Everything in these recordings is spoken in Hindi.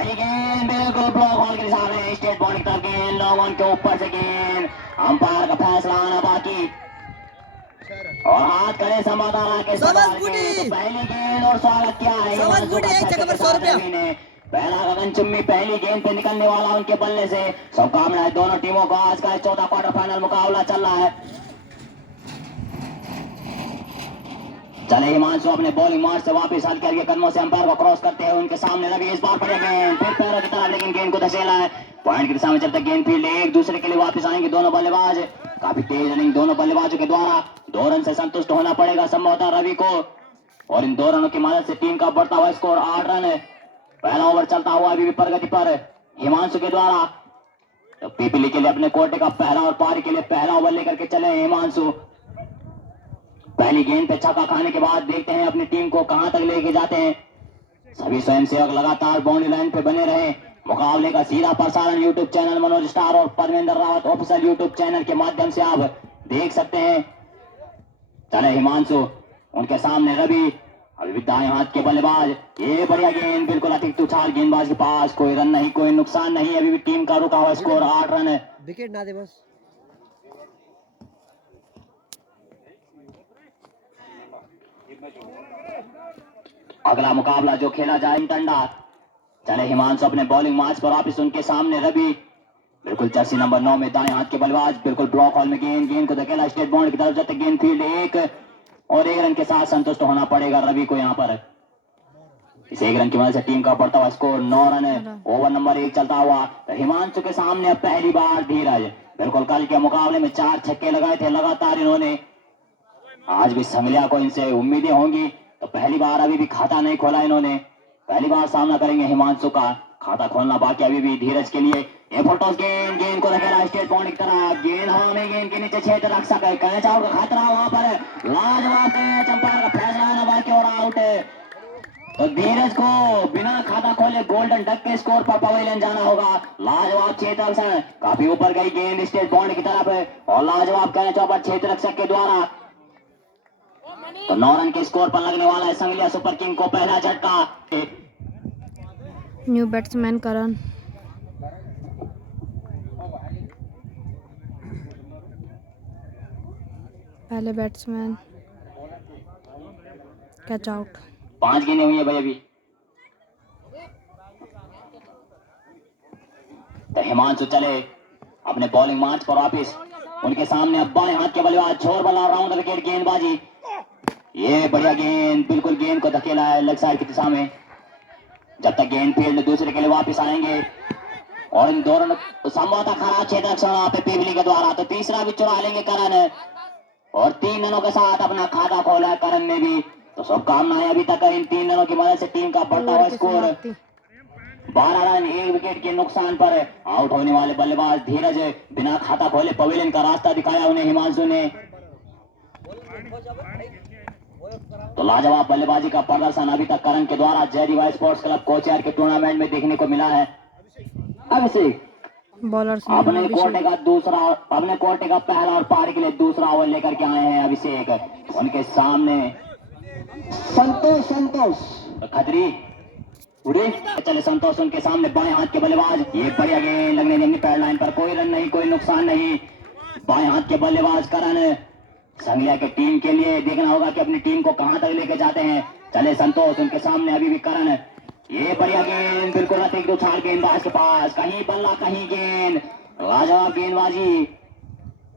पहली गेंद बिल्कुल ब्लॉक हॉल के सामने, स्टेट बॉल की तरफ गेंद, लॉन्ग ऑन के ऊपर से गेंद, अंपायर का फैसला आना बाकी और हाथ करे संवाददाता के सवाल के। तो पहली गेंद और स्वागत किया है पहला गगन चुम्बी पहली गेंद पे निकलने वाला उनके बल्ले से। शुभकामनाएं दोनों टीमों का। आज का चौथा क्वार्टर फाइनल मुकाबला चल रहा है। चले हिमांशु अपने बॉलिंग मार्च से वापस हल्के हल्के कदमों से अंपायर को क्रॉस करते हैं उनके सामने रवि। इस बार पड़े गेंद फिर पैरों की तरफ, लेकिन गेंद को धकेला है पॉइंट की दिशा में। जब तक गेंद फील्ड एक दूसरे के लिए वापस आएंगे दोनों बल्लेबाज। काफी तेज रनिंग दोनों बल्लेबाजों के द्वारा। 2 रन से संतुष्ट होना पड़ेगा संभवतः रवि को और इन 2 रनों की मदद से टीम का बढ़ता हुआ स्कोर 8 रन है। पहला ओवर चलता हुआ अभी भी प्रगति पर हिमांशु के द्वारा। तो पीपीली के लिए अपने कोटे का पहला और पारी के लिए पहला ओवर लेकर के चले हिमांशु। पहली गेंद पे छक्का खाने के बाद देखते हैं अपनी टीम को कहां तक लेके जाते हैं। सभी स्वयंसेवक लगातार बाउंड्री लाइन पे बने रहे। मुकाबले का सीधा प्रसारण यूट्यूब चैनल मनोज स्टार और Parmendra Rawat official YouTube channel के माध्यम से आप देख सकते हैं। चले हिमांशु, उनके सामने रवि, अभी दाएं हाथ के बल्लेबाज। ये बढ़िया गेंद बिल्कुल अतिरिक्त उछाल, गेंदबाज के पास कोई रन नहीं, कोई नुकसान नहीं। अभी भी टीम का रुका हुआ स्कोर 8 रन है। विकेट ना दे बस। अगला मुकाबला जो खेला जाए टंडा। चले हिमांशु अपने बॉलिंग मार्च पर वापिस, उनके सामने रवि, बिल्कुल जर्सी नंबर 9 में दाएं हाथ के बल्लेबाज। बिल्कुल ब्लॉक हॉल में गेंद को धकेला स्टेट बॉन्ड की तरफ। जब तक गेंद फील्ड 1 और 1 रन के साथ संतुष्ट होना पड़ेगा रवि को यहाँ पर। इस 1 रन की वजह से टीम का बढ़ता हुआ स्कोर 9 रन है। ओवर नंबर 1 चलता हुआ तो हिमांशु के सामने अब पहली बार धीरज। बिल्कुल कल के मुकाबले में 4 छक्के लगाए थे लगातार इन्होंने। आज भी संगलिया को इनसे उम्मीदें होंगी। तो पहली बार अभी भी खाता नहीं खोला इन्होंने। पहली बार सामना करेंगे हिमांशु का। खाता खोलना बाकी अभी भी धीरज के लिए। गेंद को रखेगा स्टेट बॉन्ड की तरफ। गेंद हवा में, गेंद के नीचे छेद रख सके, कैच आउट का खतरा वहां पर। लाजवाब कैच, अंपायर का फैसला आना बाकी और आउट है। तो धीरज को बिना खाता खोले गोल्डन डक के स्कोर पर पवेलियन जाना होगा। लाजवाब क्षेत्ररक्षण, काफी ऊपर गई गेंद स्टेट बॉन्ड की तरफ और लाजवाब कैच पर क्षेत्ररक्षक के द्वारा। तो 9 रन के स्कोर पर लगने वाला है संगलिया सुपर किंग को पहला झटका। न्यू बैट्समैन करण। पहले बैट्समैन कैच आउट। 5 गेंदें हुई है भाई अभी। तो हिमांशु चले अपने बॉलिंग मार्च पर वापिस, उनके सामने अब बाएं हाथ के बल्लेबाज छोर बल्ला राउंड विकेट गेंदबाजी। ये बढ़िया गेंद, बिल्कुल गेंद को धकेला है लेग साइड की दिशा में। जब तक गेंद फील्ड दूसरे के लिए वापस आएंगे और इन दोनों संभवतः खराब क्षेत्ररक्षण पे पीपली के द्वारा। तो तीसरा भी चुरा लेंगे करण और 3 रनों के साथ अपना खाता खोला है करण ने भी। तो शुभकामनाएं अभी तक इन 3 रनों की मदद से टीम का बढ़ता हुआ स्कोर 12 रन 1 विकेट के नुकसान पर। आउट होने वाले बल्लेबाज धीरज बिना खाता खोले पवेलियन का रास्ता दिखाया उन्हें हिमांशु ने। तो लाजवाब बल्लेबाजी का प्रदर्शन अभी तक करण के द्वारा जयदीवा स्पोर्ट्स क्लब कोचियार के टूर्नामेंट में देखने को मिला है। अभिषेक अपने कोटे का पहला और पारी के लिए दूसरा ओवर लेकर के आए हैं अभिषेक। उनके सामने संतोष खतरी उड़े। चले संतोष, उनके सामने बाएं हाथ के बल्लेबाज। ये बढ़िया गेंद लगने देंगे पैड लाइन पर, कोई रन नहीं, कोई नुकसान नहीं। बाएं हाथ के बल्लेबाज करण। संगलिया के टीम के लिए देखना होगा कि अपनी टीम को कहां तक लेके जाते हैं। चले संतोष, उनके सामने अभी भी करण। ये बढ़िया गेंद, बिल्कुल अतिरिक्त उछाल गेंदबाज के पास, कहीं बल्ला कहीं गेंद, लाजवाब गेंदबाजी।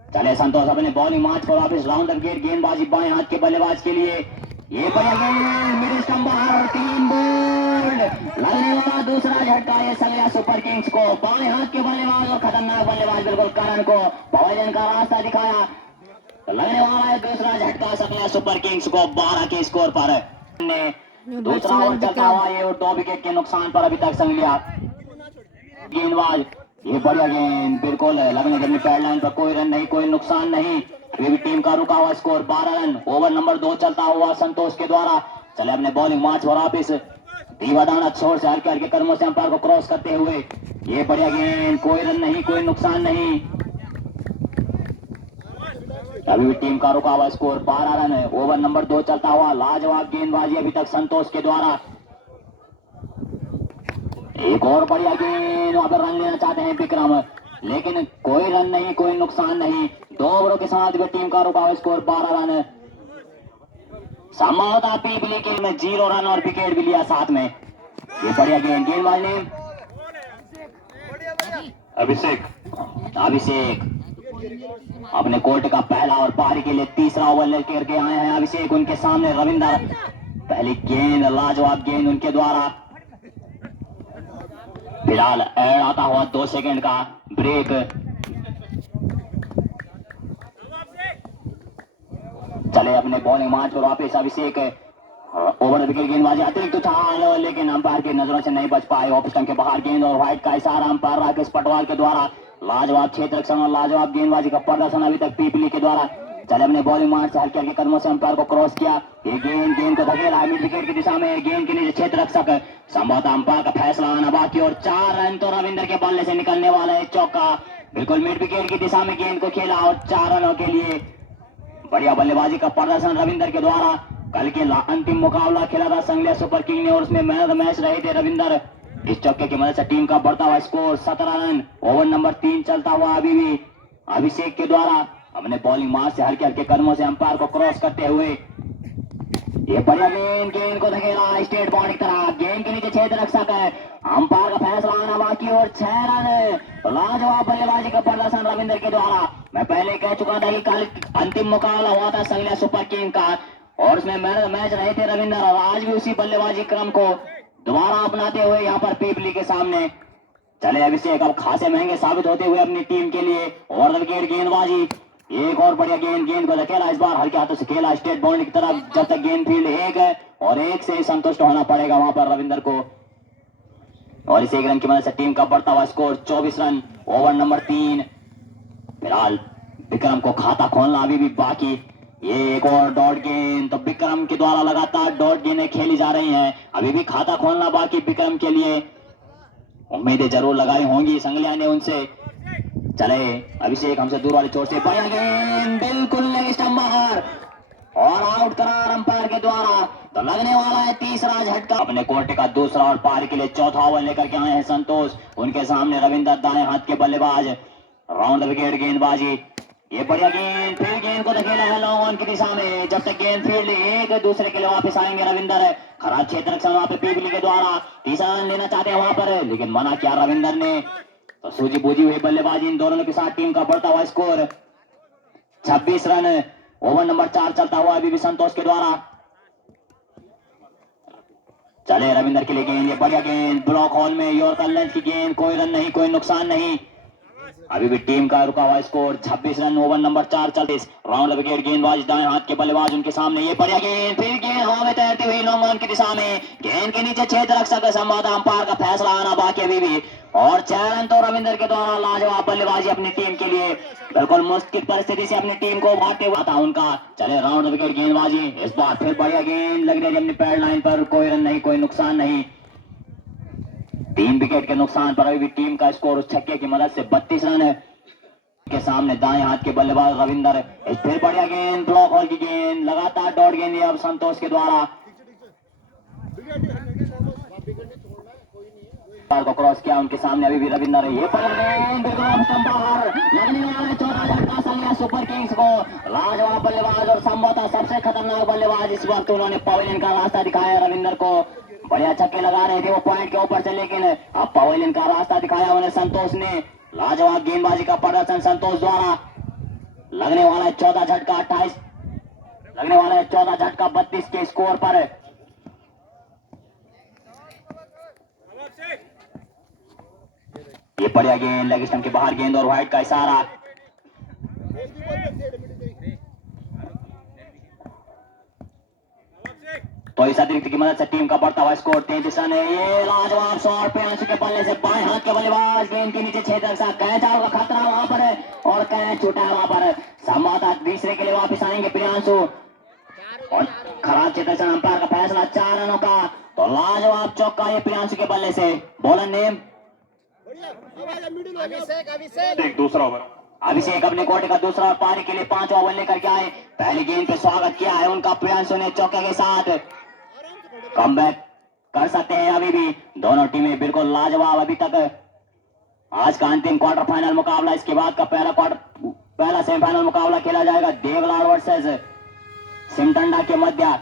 चले संतोष अपने बॉलिंग मार्च पर वापस, राउंड द विकेट गेंदबाजी बाएं हाथ के बल्लेबाज के लिए। ये बढ़िया गेंद, मिडिल स्टंप बाहर, 3 बोल्ड लगने वाला दूसरा झटका ये संगलिया सुपर किंग्स को। बाएं हाथ के बल्लेबाज और खतरनाक बल्लेबाज बिल्कुल करण को पवेलियन का रास्ता दिखाया। तो लगने वाला है दूसरा झटका संगलिया सुपर किंग्स को 12 के स्कोर पर। दूसरा ओवर चलता हुआ ये 2 विकेट के नुकसान पर अभी तक संगलिया गेंदबाज। ये बढ़िया गेंद, बिल्कुल लगने के पैड लाइन पर, कोई रन नहीं, कोई नुकसान नहीं। अभी भी टीम का रुका हुआ स्कोर 12 रन। ओवर नंबर 2 चलता हुआ संतोष के द्वारा। चले अपने बॉलिंग मार्च पर वापिस, दीवादाना छोर से हल्के हल्के कदमों से अंपायर को क्रॉस करते हुए। ये बढ़िया गेंद, कोई रन नहीं, कोई नुकसान नहीं। अभी भी टीम का रुका हुआ स्कोर 12 रन है। ओवर नंबर 2 चलता हुआ, लाजवाब गेंदबाजी अभी तक संतोष के द्वारा। एक और बढ़िया गेंद, वहां पर रन लेना चाहते हैं विक्रम, लेकिन कोई रन नहीं, कोई नुकसान नहीं। 2 ओवरों के साथ भी टीम का रुका हुआ स्कोर 12 रन। संभवतः पीपली के में 0 रन और विकेट भी लिया साथ में। ये बढ़िया गेंद, गेंदबाज ने अभिषेक अपने कोर्ट का पहला और पारी के लिए तीसरा ओवर लेकर के आए हैं अभिषेक। उनके सामने रविंदर, पहली गेंद लाजवाब गेंद उनके द्वारा। फिलहाल एड आता हुआ 2 सेकंड का ब्रेक। चले अपने बॉलिंग मार्च पर वापस अभिषेक। ओवर विकेट गेंदबाजी अतिरिक्त उछाल, लेकिन अंपायर की नजरों से नहीं बच पाए। ऑफ स्टंप के बाहर गेंद और व्हाइट का इशारा अंपायर राकेश पटवाल के द्वारा। लाजवाब क्षेत्र रक्षण और लाजवाब गेंदबाजी का प्रदर्शन अभी तक पीपली के द्वारा। चले अपने बॉलिंग मार्च से हल्के हल्के कदमों से अंपायर को क्रॉस किया। ये गेंद को धकेला मिड विकेट की दिशा में, गेंद के नीचे क्षेत्र रक्षक। संभवतः अंपायर का फैसला आना बाकी और 4 रन तो रविंदर के बल्ले से निकलने वाला है चौका। बिल्कुल मिड विकेट की दिशा में गेंद को खेला और 4 रनों के लिए बढ़िया बल्लेबाजी का प्रदर्शन रविंदर के द्वारा। कल के अंतिम मुकाबला खेला था संगलिया सुपर किंग ने और उसमें मैन ऑफ द मैच रहे थे रविंदर। इस चौके की मदद से टीम का बढ़ता हुआ स्कोर 17 रन। ओवर नंबर 3 चलता हुआ अभी भी अभिषेक के द्वारा अपने बॉलिंग मार्च से हल्के हल्के कदमों से अंपायर को क्रॉस करते हुए। ये बढ़िया गेंद को धकेला स्टेट बॉल की तरह, गेंद के नीचे क्षेत्र रक्षक है। अंपायर का फैसला आना बाकी और 6 रन। तो लाजवाब बल्लेबाजी का प्रदर्शन रविंदर के द्वारा। मैं पहले कह चुका था कि कल अंतिम मुकाबला हुआ था संगलिया सुपर किंग का और उसमें मैन ऑफ द मैच रहे थे रविंदर, और आज भी उसी बल्लेबाजी क्रम को दोबारा अपनाते हुए यहाँ पर पीपली के सामने। चले अभिषेक अब खासे महंगे साबित होते हुए अपनी टीम के लिए। ओवर द विकेट गेंदबाजी, एक और बढ़िया गेंद को धकेला, इस बार हल्के हाथों से खेला स्टेट बाउंड्री की तरफ। जब तक गेंद फील्ड 1 है और 1 से संतुष्ट होना पड़ेगा वहां पर रविंदर को। और इस 1 रन की मदद से टीम का बढ़ता हुआ स्कोर 24 रन। Over number 3। फिलहाल विक्रम को खाता खोलना अभी भी बाकी। ये एक और डॉट गेंद, तो विक्रम के द्वारा लगातार डॉट गेंदें खेली जा रही हैं। अभी भी खाता खोलना बाकी विक्रम के लिए। उम्मीदें जरूर लगाई होंगी संगलिया ने उनसे। चले अभिषेक हमसे दूर वाली चोट से बढ़िया गेंद, बिल्कुल लेग स्टंप बाहर और आउट करार अंपायर के द्वारा। तो लगने वाला है तीसरा झटका। अपने कोर्ट का दूसरा और पारी के लिए चौथा ओवर लेकर के आए हैं संतोष। उनके सामने रविंदर, दाएं हाथ के बल्लेबाज। राउंड द विकेट गेंदबाजी, ये बढ़िया गेंद, फिर गेंद को धकेला है लॉन्ग ऑन की दिशा में। जब तक गेंद फील्ड 1 दूसरे के लिए वापस आएंगे रविंदर। खराब क्षेत्र रक्षण वहां पे पीपली के द्वारा। तीसरा रन लेना चाहते हैं वहां पर, लेकिन मना किया रविंदर ने। तो सूझी बूझी हुई बल्लेबाजी इन दोनों के साथ टीम का बढ़ता हुआ स्कोर 26 रन। ओवर नंबर 4 चलता हुआ अभी भी संतोष के द्वारा। चले रविंदर के लिए गेंद, ये बढ़िया गेंद ब्लॉक हॉल में, यॉर्कर लेंथ की गेंद, कोई रन नहीं, कोई नुकसान नहीं। अभी भी टीम का रुका हुआ स्कोर 26 रन। ओवर नंबर 4 चलते। राउंड विकेट गेंदबाज, दाएं हाथ के बल्लेबाज उनके सामने। ये बढ़िया गेंद, फिर गेंद हवा में तैरती हुई लॉन्ग ऑन की दिशा में, गेंद के नीचे क्षेत्र रक्षक। संभवतः अंपायर का फैसला आना बाकी अभी भी। और 4 रन तो रविंदर के द्वारा। लाजवाब बल्लेबाजी अपनी टीम के लिए, बिल्कुल मुश्किल परिस्थिति से अपनी टीम को उभारते हुआ था उनका। चले राउंड विकेट गेंदबाजी, इस बार फिर बढ़िया गेंद लग रही है अपनी पैड लाइन पर, कोई रन नहीं, कोई नुकसान नहीं। 3 विकेट के नुकसान पर अभी भी टीम का स्कोर उस छक्के की मदद से 32 रन है। के सामने दाएं हाथ के बल्लेबाज रविंदर, फिर बढ़िया गेंद, ब्लॉक हॉल की गेंद, लगातार डॉट गेंद अब संतोष के द्वारा। को क्रॉस किया उनके सामने अभी भी रविंदर। ये गेंद बिल्कुल बाहर, लगने वाला है चौथा झटका संगलिया सुपर किंग्स को। लाजवाब बल्लेबाज और संभवतः सबसे खतरनाक बल्लेबाज इस वक्त उन्होंने पवेलियन का रास्ता दिखाया रविंदर को। बढ़िया छक्के लगा रहे थे वो पॉइंट के ऊपर से, लेकिन अब पवेलियन का रास्ता दिखाया उन्हें संतोष ने। लाजवाब गेंदबाजी का प्रदर्शन संतोष द्वारा। लगने वाला है 14 झटका 28, लगने वाला है 14 झटका 32 के स्कोर पर। ये बढ़िया गेंद, लेग स्टंप के बाहर गेंद और व्हाइट का इशारा। तो इस अतिरिक्त की मदद से टीम का बढ़ता हुआ स्कोर 33 रन है। ये लाजवाब शॉट प्रियांशु के बल्ले से बाएं हाथ के बल्लेबाज, गेंद के नीचे क्षेत्र के साथ कैच आउट का खतरा वहां पर है और कैच छूटा है वहां पर। संभवतः तीसरे के लिए वापस आएंगे प्रियांशु और खराब क्षेत्र से अंपायर का फैसला 4 रनों का। तो लाजवाब चौका ये प्रियांशु के बल्ले से। बॉलर नेम दूसरा ओवर। अभिषेक अपने कोर्ट का दूसरा और पारी के लिए 5 ओवर लेकर के आए। पहली गेंद पे स्वागत किया है उनका प्रियांशु ने चौके के साथ। कमबैक कर सकते हैं अभी भी। दोनों टीमें बिल्कुल लाजवाब अभी तक। आज का अंतिम क्वार्टर फाइनल मुकाबला, इसके बाद का पहला सेमीफाइनल मुकाबला खेला जाएगा देवलाल वर्सेस सिमटंडा के मध्य।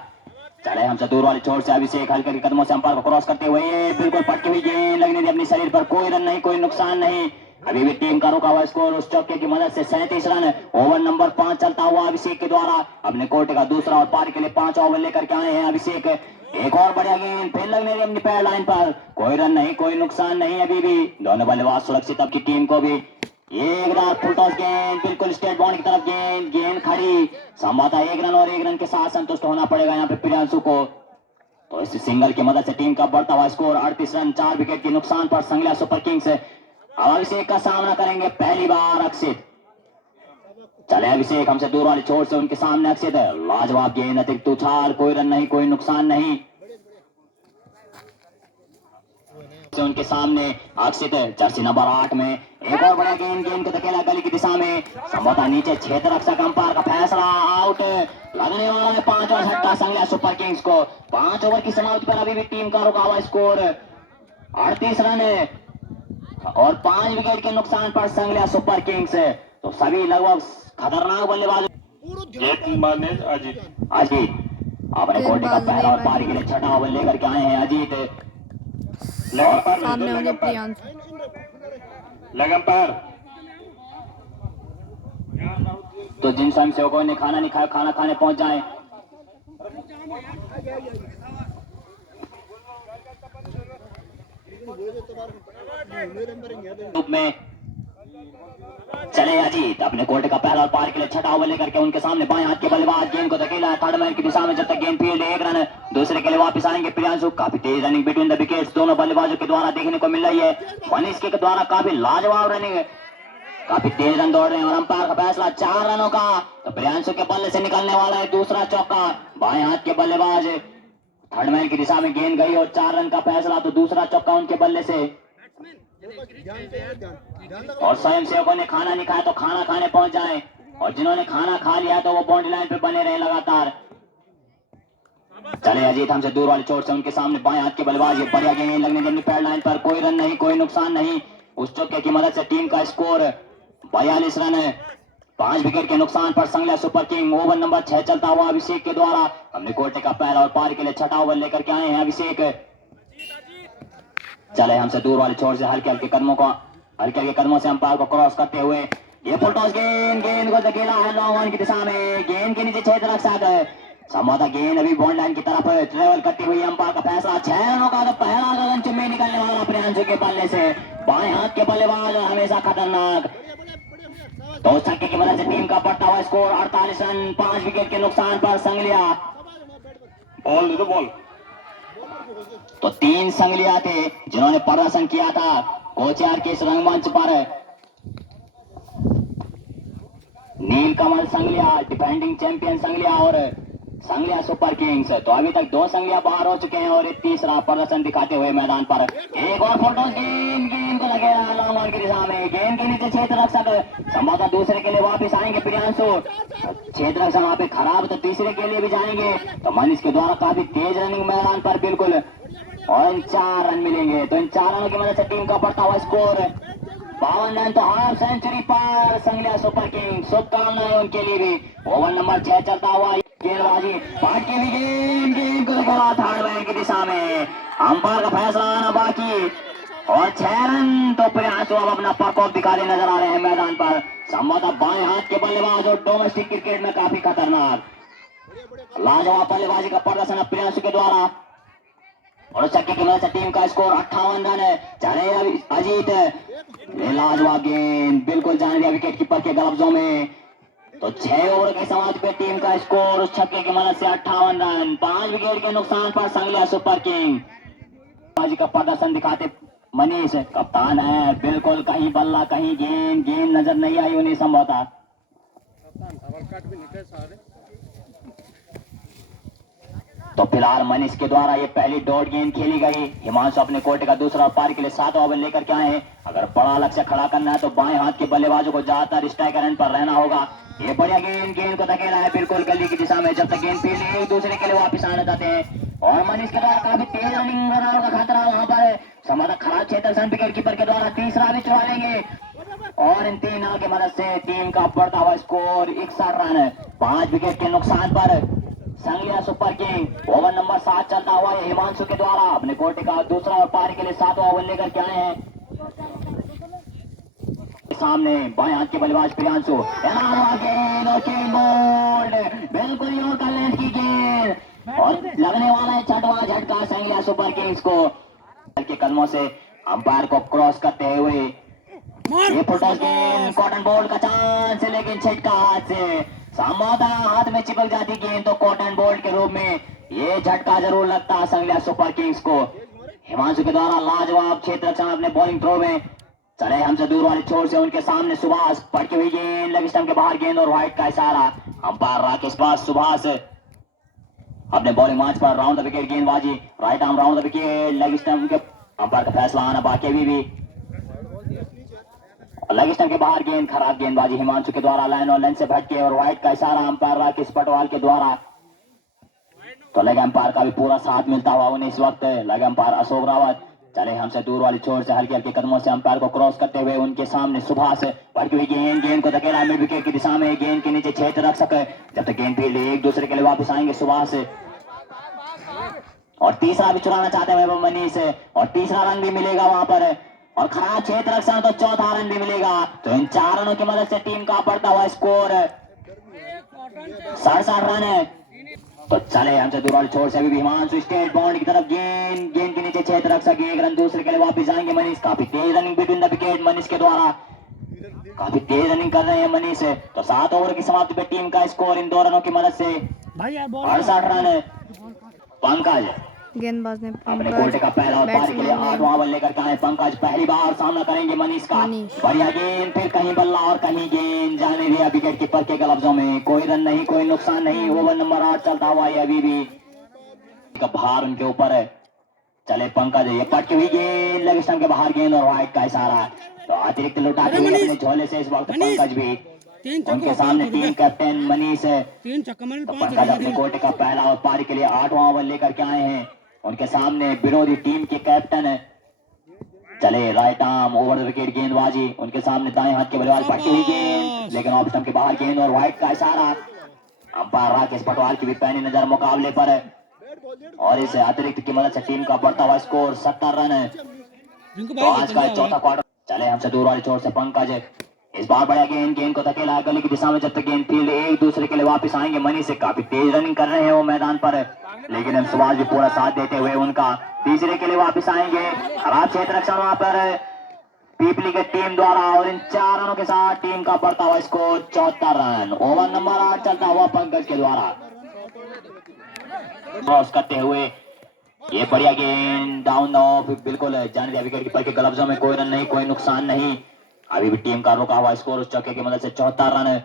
चले हमसे दूर वाले छोर से अभिषेक हल्के कदमों से अंपायर को क्रॉस करते हुए बिल्कुल पटकी हुई गेंद लगने दी अपने शरीर पर। कोई रन नहीं, कोई नुकसान नहीं। अभी भी टीम का रुका हुआ स्कोर उस चौके की मदद से 37 रन। ओवर नंबर 5 चलता हुआ अभिषेक के द्वारा अपने कोर्ट का दूसरा और पारी के लिए 5 ओवर लेकर के आए हैं अभिषेक। एक और बढ़िया गेंद फिर लगने दी अपनी पैर लाइन पर। कोई रन नहीं, कोई नुकसान नहीं। अभी भी दोनों बल्लेबाज सुरक्षित, अब की टीम को भी एक रात फुल टॉस गेंद बिल्कुल स्टेट बाउंड की तरफ गेंद खड़ी। संभवतः 1 रन और 1 रन के साथ संतुष्ट होना पड़ेगा यहाँ पे प्रियांशु को। तो इस सिंगल की मदद से टीम का बढ़ता हुआ स्कोर 38 रन 4 विकेट के नुकसान पर संगलिया सुपर किंग्स अब अभिषेक का सामना करेंगे पहली बार अक्षित। चले अभिषेक हमसे दूर वाली छोर से उनके सामने अक्षित। लाजवाब गेंद, अतिरिक्त उछाल, कोई रन नहीं, कोई नुकसान नहीं। से उनके सामने अक्षित जर्सी नंबर 8 में एक और बड़ा गेंद को धकेला गली की दिशा में। संभवतः नीचे क्षेत्र रक्षक अंपायर का फैसला, आउट। लगने वाला है 5वां झटका संगलिया सुपर किंग्स को। 5 ओवर की समाप्ति पर अभी भी टीम का रुका हुआ स्कोर 38 रन और 5 विकेट के नुकसान पर संगलिया सुपर किंग्स। तो सभी लगभग खतरनाक बल्लेबाज अजीत अपने कोटे का पहला और पारी के लिए 6वां ओवर लेकर के आए हैं अजीत। सामने होंगे प्रियांशु। तो जिन स्वयंसेवकों ने खाना नहीं खाया, खाना खाने पहुंच जाए। में चले अजीत अपने कोर्ट का पहला और पार के लिए 6वां ओवर लेकर के उनके सामने बाएं हाथ के बल्लेबाज गेंद को धकेला थर्ड मैन की दिशा में। जब तक गेंद फील्ड 1 रन, दूसरे के लिए वापस आएंगे प्रियांशु। काफी तेज रनिंग बिटवीन द विकेट्स दोनों बल्लेबाजों के द्वारा देखने को मिल रही है। मनीष के द्वारा काफी लाजवाब रनिंग, काफी तेज रन दौड़ रहे हैं और अंपायर का फैसला 4 रनों का। तो प्रियांशु के बल्ले से निकलने वाला है दूसरा चौका। बाएं हाथ के बल्लेबाज थर्ड मैन की दिशा में गेंद गई और 4 रन का फैसला। तो दूसरा चौका उनके बल्ले से। और स्वयं सेवकों ने खाना नहीं खाया तो खाना खाने पहुंच जाए, और जिन्होंने खाना खा लिया तो वो बाउंड्री लाइन पे बने रहे लगातार। चले अजीत हमसे दूर वाली चोट से उनके सामने बाएं हाथ के बल्लेबाज ये बढ़िया गेंद लगने देनी पैड लाइन पर। कोई रन नहीं, कोई नुकसान नहीं। उस चौके की मदद से टीम का स्कोर 42 रन है 5 विकेट के नुकसान पर संगलिया सुपर किंग। ओवर नंबर 6 चलता हुआ अभिषेक के द्वारा हमने कोटे का पहला और पारी के लिए 6वां ओवर लेकर के आए हैं अभिषेक। चले हमसे दूर वाली छोर से हल्के हल्के कदमों से अंपायर को क्रॉस करते हुए ये फुल टॉस गेंद को धकेला है लॉन्ग ऑन की दिशा में। गेंद के नीचे क्षेत्र रक्षक संभवतः गेंद अभी बॉन्ड लाइन की तरफ ट्रेवल करती हुई अंपायर का फैसला 6 रनों का। तो पहला गगन चुम्बी निकलने वाला प्रियांशु के बल्ले से। बाएं हाथ के बल्लेबाज हमेशा खतरनाक। तो छक्के की मदद से टीम का बढ़ता हुआ स्कोर 48 रन 5 विकेट के नुकसान पर संगलिया। बॉल तो 3 संगलिया थे जिन्होंने प्रदर्शन किया था कोचियार के इस रंगमंच पर। नीलकमल संगलिया डिफेंडिंग चैंपियन संगलिया और संगलिया सुपर किंग्स। तो अभी तक 2 संगलिया बाहर हो चुके हैं और एक तीसरा प्रदर्शन दिखाते हुए मैदान पर। एक और फुल टॉस गेंद को लगेगा लॉन्ग ऑन की दिशा में। गेंद के नीचे क्षेत्र रक्षक संभवतः दूसरे के लिए वापस आएंगे प्रियांशु। क्षेत्र रक्षक वहां पे खराब, तो तीसरे के लिए भी जाएंगे। तो मनीष के द्वारा काफी तेज रनिंग मैदान पर बिल्कुल, और इन 4 रन मिलेंगे। तो इन 4 रनों की मदद से टीम का बढ़ता हुआ स्कोर 52 रन। तो हाफ सेंचुरी पर संगलिया सुपर किंग्स। शुभकामनाएं उनके लिए भी। ओवर नंबर 6 चलता हुआ गेंदबाजी पार्टी भी गेंद को निकाला थर्ड मैन की दिशा में। अंपायर का फैसला आना बाकी और 6 रन। तो प्रियांशु अब अपना प्रकोप दिखाते नजर आ रहे हैं मैदान पर। संभवतः बाएं हाथ के बल्लेबाज और डोमेस्टिक क्रिकेट में काफी खतरनाक लाजवाब बल्लेबाजी का प्रदर्शन है प्रियांशु के द्वारा। और छक्के की मदद से टीम का स्कोर 58 रन है। चले अजीत लाजवाब गेंद बिल्कुल जाने दिया विकेट कीपर के गलब्जों में। तो 6 ओवर के समाप्ति पे टीम का स्कोर उस छक्के की मदद से 58 रन 5 विकेट के नुकसान पर संगलिया सुपर किंग। बाजी का प्रदर्शन दिखाते मनीष कप्तान है। बिल्कुल कहीं बल्ला कहीं गेंद नजर नहीं आई उन्हें संभवतः। तो फिलहाल मनीष के द्वारा ये पहली डॉट गेंद खेली गई। हिमांशु अपने कोर्ट का दूसरा पारी के लिए 7 ओवर लेकर के आए हैं। अगर बड़ा लक्ष्य खड़ा करना है तो बाएं हाथ के बल्लेबाजों को ज्यादातर स्ट्राइकर एंड पर रहना होगा। ये बढ़िया गेंद को धकेला है बिल्कुल गली की दिशा में। जब तक गेंद फील्ड एक दूसरे के लिए वापस आना चाहते हैं और मनीष के द्वारा काफी तेज रनिंग रन का खतरा वहां पर संभवतः खराब क्षेत्र विकेट कीपर के द्वारा तीसरा भी चुरा लेंगे और इन 3 रनों की मदद से टीम का बढ़ता हुआ स्कोर 61 रन 5 विकेट के नुकसान पर संगलिया सुपर किंग ओवर नंबर 7 चलता हुआ है हिमांशु के द्वारा अपने कोटे का दूसरा और पारी के लिए 7वां ओवर लेकर के आए हैं। सामने बाएं हाथ के बल्लेबाज प्रियांशु गेंद और बोल्ड बिल्कुल यॉर्कर लेंथ की गेंद और लगने वाला है छठवां झटका संगलिया सुपर किंग्स को के कदमों से अंपायर को क्रॉस करते हुए ये फुटबॉल गेंद कॉटन बॉल का चांस है लेकिन छटका हाथ से संभवतः हाथ में चिपक जाती गेंद तो कॉटन बॉल के रूप में ये झटका जरूर लगता है संगलिया सुपर किंग्स को। हिमांशु के द्वारा लाजवाब क्षेत्र रक्षण अपने बॉलिंग थ्रो में चले हमसे दूर वाले छोर से उनके सामने सुभाष पटकी हुई गेंद लेग स्टंप के बाहर गेंद और व्हाइट का इशारा अंपायर राकेश पास सुभाष अपने बॉलिंग मार्च पर राउंड द विकेट गेंदबाजी right arm round the wicket leg stump के अंपायर का फैसला आना बाकी अभी भी लेग स्टंप के बाहर गेंद खराब गेंदबाजी हिमांशु के द्वारा लाइन और लेंथ से भटके और व्हाइट का इशारा अंपायर राकेश पटवाल के द्वारा तो लेग अंपायर का भी पूरा साथ मिलता हुआ उन्हें इस वक्त लेग अंपायर अशोक रावत चले हमसे दूर वाली छोर से हल्के हल्के कदमों से अंपायर को क्रॉस करते हुए उनके सामने सुभाष भटकी हुई गेंद को धकेला मिड विकेट की दिशा में गेंद के नीचे क्षेत्र रख सके जब तक गेंद फील्ड एक दूसरे के लिए वापस आएंगे सुभाष और तीसरा भी चुराना चाहते हैं मनीष और तीसरा रन भी मिलेगा वहां पर और खराब क्षेत्र रक्षण तो चौथा रन भी मिलेगा तो इन 4 रनों की मदद से टीम का बढ़ता हुआ स्कोर 67 रन है। तो चले हमसे दूर वाली छोर से अभी हिमांशु स्टेट बाउंड की तरफ गेंद के नीचे क्षेत्र रख सके 1 रन दूसरे के लिए वापस आएंगे मनीष काफी तेज running between the wicket Manish के द्वारा काफी तेज रनिंग कर रहे हैं मनीष तो 7 ओवर की समाप्ति पे टीम का स्कोर इन 2 रनों की मदद से 68 रन। पंकज गेंदबाज ने अपने कोटे का पहला और पारी के लिए 8वां ओवर लेकर के आए पंकज पहली बार सामना करेंगे मनीष का बढ़िया गेंद फिर कहीं बल्ला और कहीं गेंद जाने दिया विकेट कीपर के गलब्जों में कोई रन नहीं कोई नुकसान नहीं ओवर नंबर 8 चलता हुआ है अभी भी का भार उनके ऊपर है चले पंकज ये पटकी हुई गेंद लेग स्टंप के बाहर गेंद और व्हाइट का इशारा तो अतिरिक्त लुटाते हुए अपने झोले से इस वक्त पंकज भी उनके सामने टीम कैप्टन मनीष है तो पंकज अपने कोटे का पहला और पारी के लिए 8वां ओवर लेकर के आए हैं उनके सामने विरोधी टीम के कैप्टन है चले right arm over the wicket गेंदबाजी उनके सामने दाएं हाथ के बल्लेबाज पटकी हुई गेंद लेकिन ऑफ स्टंप के बाहर गेंद और व्हाइट का इशारा अंपायर राकेश पटवाल की भी पैनी नजर मुकाबले पर है और इस अतिरिक्त की मदद से टीम का बढ़ता हुआ स्कोर 70 रन है। तो आज का चौथा क्वार्टर चले हमसे दूर वाली छोर से पंकज इस बार बढ़िया गेंद को धकेला गली की दिशा में जब तक गेंद फील्ड एक दूसरे के लिए वापस आएंगे मनीष से काफी तेज रनिंग कर रहे हैं वो मैदान पर लेकिन हम सुभाष भी पूरा साथ देते हुए उनका तीसरे के लिए वापस आएंगे खराब क्षेत्र रक्षण वहां पर पीपली के टीम द्वारा और इन 4 रनों के साथ टीम का बढ़ता हुआ स्कोर 74 रन ओवर नंबर 8 चलता हुआ पंकज के द्वारा क्रॉस करते हुए ये बढ़िया गेंद डाउन ऑफ बिल्कुल जाने दिया विकेट कीपर के ग्लव्सों में कोई रन नहीं कोई नुकसान नहीं अभी भी टीम का रुका हुआ स्कोर उस चौके की मदद से 74 रन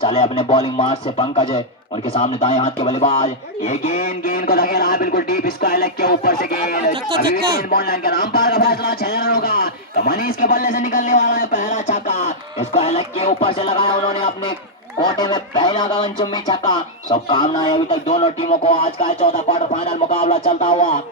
चले अपने बॉलिंग मार्च से पंकज उनके सामने दाएं हाथ के बल्लेबाज ये गेंद को धकेला है बिल्कुल डीप स्काई लेग के ऊपर से गेंद बॉल लाइन के नाम पर फैसला 6 रन होगा तो मनीष के बल्ले से निकलने वाला है पहला छक्का स्काई लेग के ऊपर से लगाया उन्होंने अपने कोटे में पहला गगन चुम्बी छक्का शुभकामनाएं अभी तक दोनों टीमों को आज का चौथा क्वार्टर फाइनल मुकाबला चलता हुआ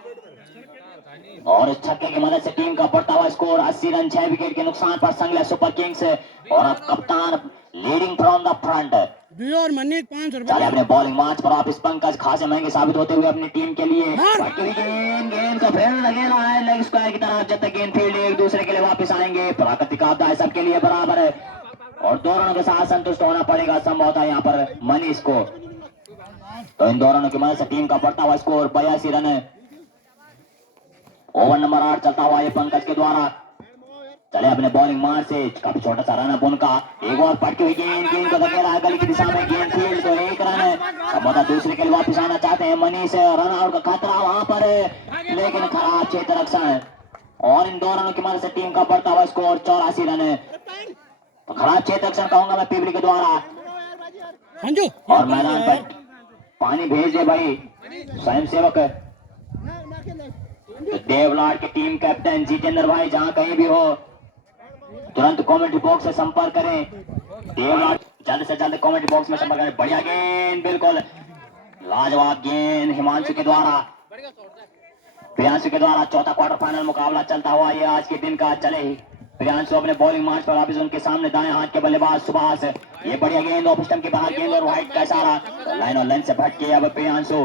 और इस छक्के की मदद से टीम का बढ़ता हुआ स्कोर 80 रन 6 विकेट के नुकसान पर संगलिया सुपर किंग्स और अब कप्तान लीडिंग फ्रॉम द फ्रंट चले अपने बॉलिंग मार्च पर आप इस पंकज खासे महंगे साबित होते हुए अपनी टीम के लिए गेंद को फिर लगेगा है लेग स्क्वायर की तरफ जब तक गेंद फील्ड एक दूसरे के लिए वापस आएंगे प्राकृतिक आपदा है सबके लिए बराबर है और 2 रनों के साथ संतुष्ट होना पड़ेगा संभवतः यहाँ पर मनीष को तो इन 2 रनों की मदद से टीम का बढ़ता हुआ स्कोर 82 रन है ओवर नंबर 8 चलता हुआ ये पंकज के द्वारा चले अपने बॉलिंग मार से काफी छोटा सा रन है उनका एक और पटकी हुई गेंद को धकेला है गली की दिशा में गेंद फील्ड तो 1 रन है संभवतः दूसरे के लिए वापस आना चाहते हैं मनीष रन आउट का खतरा वहां पर है लेकिन खराब क्षेत्र रक्षण और इन 2 रनों की मदद से टीम का बढ़ता हुआ स्कोर 84 रन है तो खराब क्षेत्र रक्षण कहूंगा मैं पीपली के द्वारा और मैदान पर पानी भेज दे भाई स्वयं सेवक तो देवलाट के टीम कैप्टन जितेंद्र भाई जहां कहीं भी हो तुरंत कमेंट्री बॉक्स से संपर्क करें देवलाट जल्द से जल्द कमेंट्री बॉक्स में संपर्क करें बढ़िया गेंद बिल्कुल लाजवाब गेंद हिमांशु के द्वारा प्रियांशु के द्वारा चौथा क्वार्टर फाइनल मुकाबला चलता हुआ ये आज के दिन का चले ही। प्रियांशु अपने बॉलिंग मार्च पर वापिस, उनके सामने दाएं हाथ के बल्लेबाज सुभाष। ये बढ़िया गेंद ऑफ स्टंप के बाहर गेंद और व्हाइट का इशारा। लाइन और लेंथ से भटके अब प्रियांशु,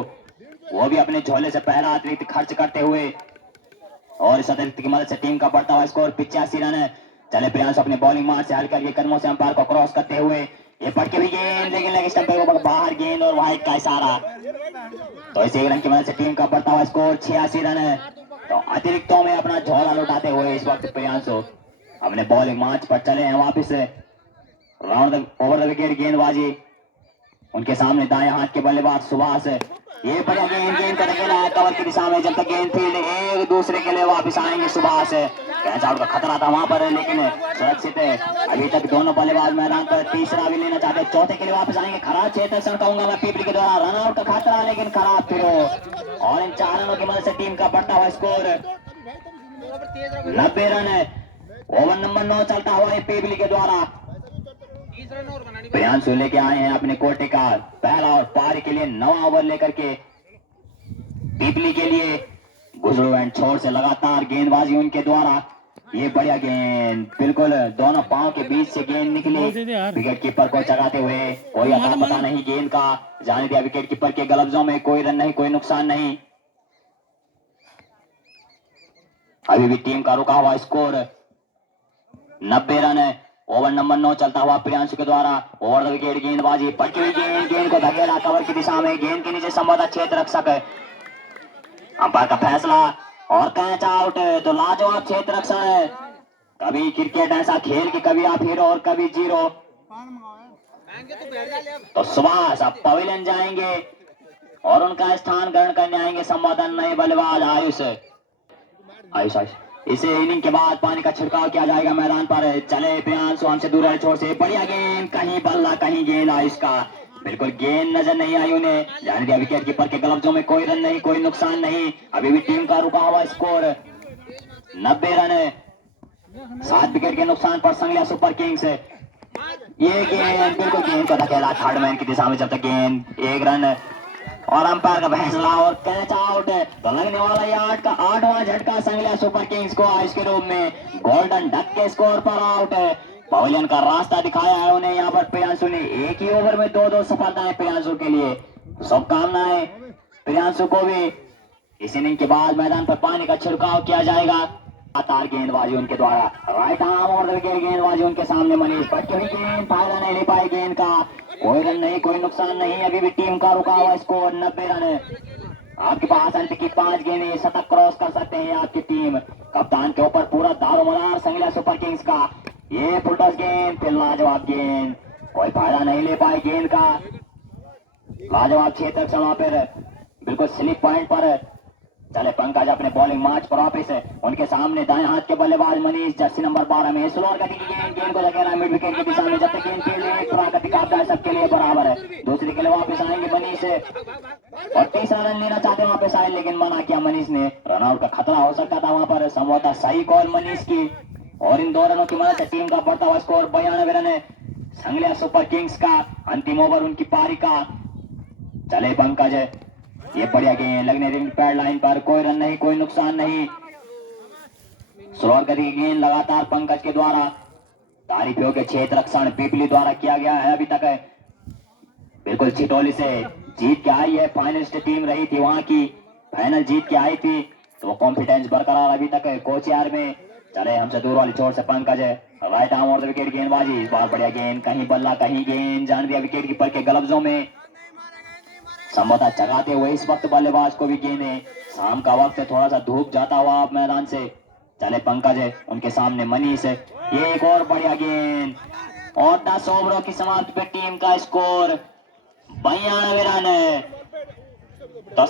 वो भी अपने झोले से पहला अतिरिक्त खर्च करते हुए, और इस अतिरिक्त की मदद से टीम का बढ़ता हुआ स्कोर 85 रन। चले प्रियांशु अपने बॉलिंग मार्च से हल्के हल्के कदमों से अंपायर को क्रॉस करते हुए, ये पटके भी गेंद, लेकिन लेग स्टंप के बाहर गेंद और व्हाइट का इशारा। तो इस 1 रन की मदद से टीम का बढ़ता हुआ स्कोर 86 रन है। तो अतिरिक्तों में अपना झोला लुटाते हुए इस वक्त प्रियांशु अपने बॉलिंग मार्च पर चले हैं वापिस। राउंड ओवर द विकेट गेंदबाजी, उनके सामने दाएं हाथ के बल्लेबाज सुभाष। ये बढ़िया गेंद को धकेला है कवर की दिशा में, जब तक गेंद फील्ड एक दूसरे के लिए वापस आएंगे सुभाष। कैच आउट का खतरा था वहां पर, लेकिन सुरक्षित है। अभी तक दोनों बल्लेबाज मैदान पर तीसरा भी लेना चाहते, चौथे के लिए वापस आएंगे। खराब क्षेत्र कहूंगा मैं पीपली के द्वारा, रन आउट का खतरा, लेकिन खराब फिर, और इन 4 रनों की मदद से टीम का बढ़ता हुआ स्कोर 90 रन है। ओवर नंबर 9 चलता हुआ है पीपली के द्वारा। प्रियांशु लेके आए हैं अपने कोटे का पहला और पारी के लिए 9 ओवर लेकर के पीपली के लिए। गुजरो एंड छोर से लगातार गेंदबाजी उनके द्वारा। ये बढ़िया गेंद बिल्कुल दोनों पांव के बीच से गेंद निकली, विकेट कीपर को जगाते हुए। कोई अता पता नहीं गेंद का, जाने दिया विकेट कीपर के गलब्जों में। कोई रन नहीं, कोई नुकसान नहीं। अभी भी टीम का रुका हुआ स्कोर 90 रन है। ओवर नंबर 9 चलता हुआ प्रियांशु के द्वारा। ओवर द विकेट गेंदबाजी, पटकी हुई गेंद को धकेला कवर की दिशा में, गेंद के नीचे संभवतः क्षेत्र रक्षक। अंपायर का फैसला और कैच आउट। तो लाजवाब क्षेत्र रक्षण है। कभी क्रिकेट ऐसा खेल कि कभी आप हीरो और कभी जीरो। तो सुभाष अब पवेलियन जाएंगे और उनका स्थान ग्रहण करने आएंगे संभवतः नए बल्लेबाज आयुष। इसे इनिंग के बाद पानी का छिड़काव किया जाएगा मैदान पर। चले प्रियांशु हमसे दूर वाले छोर से, बढ़िया गेंद, कहीं बल्ला कहीं गेंद आयुष का। बिल्कुल गेंद नजर नहीं आई उन्हें, जाने दिया विकेट कीपर के गलब्जों में। कोई रन नहीं, कोई नुकसान नहीं। अभी भी टीम का रुका हुआ स्कोर 90 रन है। 7 विकेट के नुकसान पर संगलिया सुपर किंग्स। ये गेंद बिल्कुल गेंद को धकेला थर्ड मैन की दिशा में, जब तक गेंद 1 रन और अंपायर का फैसला और कैच आउट। तो लगने वाला ये 8वां झटका संगलिया सुपर किंग्स को आयुष के रूप में। गोल्डन डक के स्कोर पर आउट है। पवेलियन का रास्ता दिखाया है उन्हें यहाँ पर प्रियांशु ने। एक ही ओवर में 2-2 सफलताएं प्रियांशु के लिए। शुभकामनाएं प्रियांशु को भी। इस इनिंग के बाद मैदान पर पानी का छिड़काव किया जाएगा। लगातार गेंदबाजी उनके द्वारा, राइट आर्म और विकेट गेंदबाजी उनके सामने। मनीष पटके हुई गेंद, फायदा नहीं ले पाए गेंद का। कोई रन नहीं, कोई नुकसान नहीं। अभी भी टीम का रुका हुआ स्कोर 90 रन है। आपके पास अंत की 5 गेंदें, शतक क्रॉस कर सकते हैं आपकी टीम। कप्तान के ऊपर पूरा दारोमदार संगलिया सुपर किंग्स का। ये फुलटॉस गेंद, फिर लाजवाब गेंद, कोई फायदा नहीं ले पाए गेंद का। लाजवाब क्षेत्र वहां पर बिल्कुल स्लिप पॉइंट पर। चले पंकज अपने बॉलिंग मार्च पर वापिस। उनके सामने दाएं हाथ के बल्लेबाज मनीष, जर्सी नंबर 12 में। स्लोअर गति की गेंद को धकेला मिड विकेट की दिशा में, जब तक गेंद फील्ड में। पूरा गति का सबके लिए बराबर है। दूसरे के लिए वापस आएंगे मनीष और तीसरा रन लेना चाहते वापस आए, लेकिन मना किया मनीष ने। रन आउट का खतरा हो सकता था वहां पर, संभवतः सही कॉल मनीष की। और इन 2 रनों की मदद से टीम का बढ़ता हुआ स्कोर 92 रन है। संगलिया सुपर किंग्स का अंतिम ओवर उनकी पारी का। चले पंकज, ये बढ़िया गेंद, लगने रिंग पैड लाइन पर। कोई रन नहीं, कोई नुकसान नहीं। स्लोअर गति की गेंद लगातार पंकज के द्वारा। तारीफ योग्य क्षेत्र रक्षण पीपली द्वारा किया गया है। अभी तक बिल्कुल छिटोली से जीत के आई है। फाइनलिस्ट टीम रही थी वहां की, फाइनल जीत के आई थी, तो कॉन्फिडेंस बरकरार अभी तक है कोच यार में। चले हमसे दूर वाली छोर से पंकज है, राइट आर्म और विकेट गेंदबाजी। इस बार बढ़िया गेंद, कहीं बल्ला कहीं गेंद, जान दिया विकेट कीपर के गलब्जों में। संभवतः जगाते हुए इस वक्त बल्लेबाज को भी गेंदे। शाम का वक्त है, थोड़ा सा धूप जाता हुआ आप मैदान से। चले पंकज है, उनके सामने मनीष है। ये एक और बढ़िया गेंद और 10 ओवरों की समाप्ति पे टीम का स्कोर 92 रन है। तो